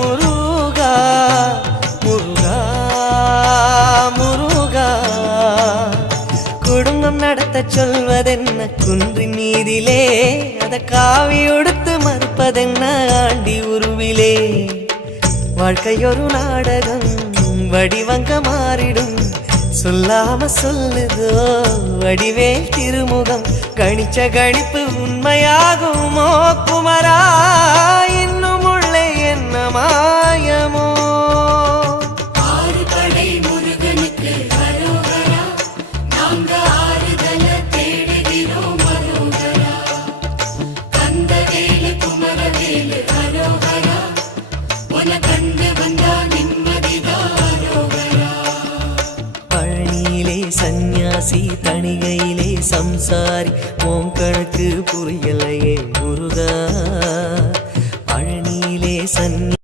முருகா முருகா முருகா. குடும்பம் நடத்த சொல்வதென்ன குன்றின் மீதிலே, அத காவி உடுத்து மறுப்பதென்ன ஆண்டி உருவிலே. வாழ்க்கையொரு நாடகம் வடிவங்க மாறிடும், சொல்லாம சொல்லுதோ வடிவேல் திருமுகம். கணிச்ச கணிப்பு உண்மையாகுமோ குமரா, இன்னும் உள்ளே என்ன மாயமோ. பழனியிலே சந்நியாசி, தணிகையிலே சம்சாரி, உன் கணக்கு புரியலையே முருகா. பழனியிலே